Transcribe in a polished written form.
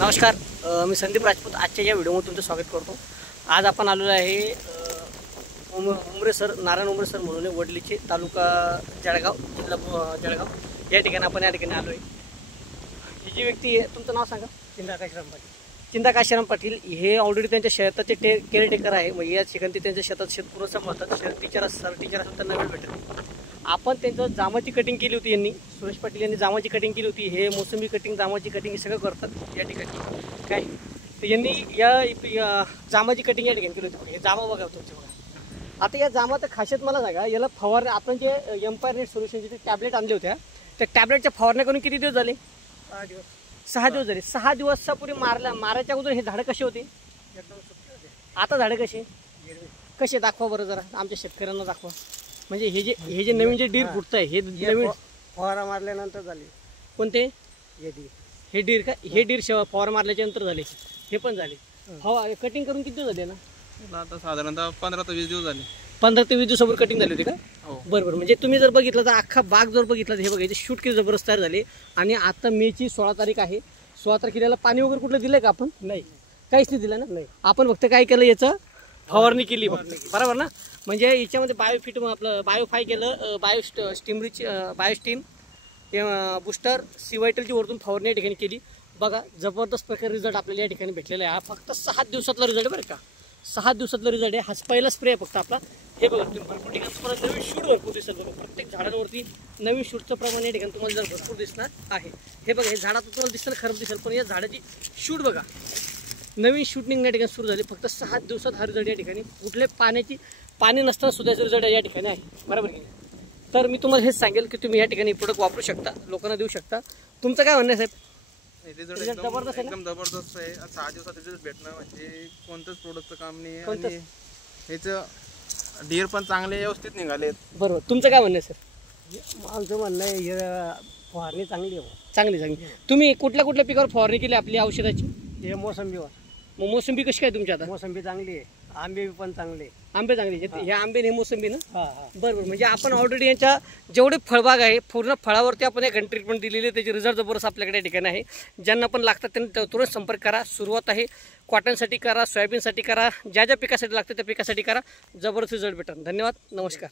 नमस्कार, मी संदीप राजपूत आजच्या या व्हिडिओमध्ये तुमचं स्वागत करतो। आज आपण आलेलो आहे उमरेसर, नारायण उमरेसर म्हणून वडलीचे, तालुका जळगाव, जिल्हा जळगाव या ठिकाणी आपण या ठिकाणी आलो आहे। ही जी व्यक्ती आहे, तुमचं नाव सांगा? चिंता काशीराम पाटील हे ऑलरेडी त्यांच्या शेताचे केअरटेकर आहे। म्हणजे या ठिकाणी ते त्यांच्या शेतात शेत पूर्ण सांभाळतात। टीचर असतात त्यांना वेळ भेटत। आपण त्यांचं जामाची कटिंग केली होती, यांनी सुरेश पाटील यांनी जामाची कटिंग केली होती। हे मोसंबी कटिंग, जामाची कटिंग हे सगळं करतात या ठिकाणी काय। तर यांनी या जामाची कटिंग या ठिकाणी केली होती। हे जामा बघा तुमचे बघा। आता या जामाचं खासियत मला सांगा, याला फवारणी आपण जे एम्पायर नेट सोल्युशनचे टॅबलेट आणले होत्या, त्या टॅबलेटच्या फवारण्या करून किती दिवस झाले? 6 दिवस झाले। 6 दिवसापूर्वी मारायच्या अगोदर हे झाडं कशी होती? आता झाडं कसे दाखवा बरं जरा, आमच्या शेतकऱ्यांना दाखवा। म्हणजे हे जे नवीन जे डीर फुटत आहे, हे नवीन फवारा मारल्यानंतर झाले। कोणते? हे डीर का? हे डीर फवारा मारल्याच्या नंतर झाले, हे पण झाले। हवा कटिंग करून किती दिवस झाले ना? आता साधारणतः 15 ते 20 दिवस झाले। 15 ते 20 दिवसापूर्वी कटिंग झाली होती का? बरोबर। म्हणजे तुम्ही जर बघितलं तर अख्खा बाग जर बघितला तर हे बघा, शूट किती जबरदस्त तयार झाले। आणि आता मेची 16 तारीख आहे। 16 तारखेला पाणी वगैरे कुठलं दिलंय का आपण? नाही, काहीच नाही दिलं ना। आपण फक्त काय केलं, याचं फवारणी केली बरोबर ना। म्हणजे याच्यामध्ये बायोफिट आपलं बायोफाय केलं, बायोस्टीम बूस्टर सीवायटलची वरतून फवारणी या ठिकाणी केली। बघा जबरदस्त प्रकारे रिझल्ट आपल्याला या ठिकाणी भेटलेला आहे। हा फक्त 6 दिवसातला रिझल्ट बरं का, 6 दिवसातला रिझल्ट आहे। हा पहिला स्प्रे आहे फक्त आपला। हे बघा तुम्ही भरपूर ठिकाणी तुम्हाला नवीन शूट भरपूर दिसत बघा, प्रत्येक झाडांवरती नवीन शूटचं प्रमाण या ठिकाणी तुम्हाला जर भरपूर दिसणार आहे। हे बघा, हे झाडात तुम्हाला दिसेल खराब दिसेल, पण या झाडाची शूट बघा, नवीन शूटिंग या ठिकाणी सुरू झाली। फक्त 6 दिवसात हा रिझल्ट या ठिकाणी कुठले पाणी नसताना सुद्धा रिझल्ट या ठिकाणी आहे बरोबर की नाही। तर मी तुम्हाला हेच सांगेल की तुम्ही या ठिकाणी प्रोडक्ट वापरू शकता, लोकांना देऊ शकता। तुमचं काय म्हणणं आहे साहेब? रिझल्ट एकदम जबरदस्त आहे। 6 दिवसात रिझल्ट भेटणं म्हणजे कोणतंच प्रोडक्टचं काम नाही। आणि ह्याचं डीर पण चांगले व्यवस्थित निघाले बरोबर। तुमचं काय म्हणणं आहे सर? आमचं म्हणणं आहे हे फवारणी चांगली आहे, चांगली। तुम्ही कुठल्या पिकावर फवारणी केली आपली औषधाची? हे मोसंबीवर। मग मोसंबी कशी काय तुमची? आता मोसंबी चांगली आहे, आंबे पण चांगले, आंबे चांगले। हे आंबे हे मोसंबी ना? बरोबर। म्हणजे आपण ऑलरेडी यांच्या जेवढे फळबाग आहे पूर्ण फळावरती आपण एक ट्रीटमेंट दिलेली आहे। त्याचे रिझल्ट जबरदस्त आपल्याकडे या ठिकाणी आहे। ज्यांना पण लागतात त्यांनी तुरंत संपर्क करा। सुरुवात आहे कॉटनसाठी करा, सोयाबीनसाठी करा, ज्या पिकासाठी लागतं त्या पिकासाठी करा। जबरदस्त रिझल्ट भेटेल। धन्यवाद, नमस्कार।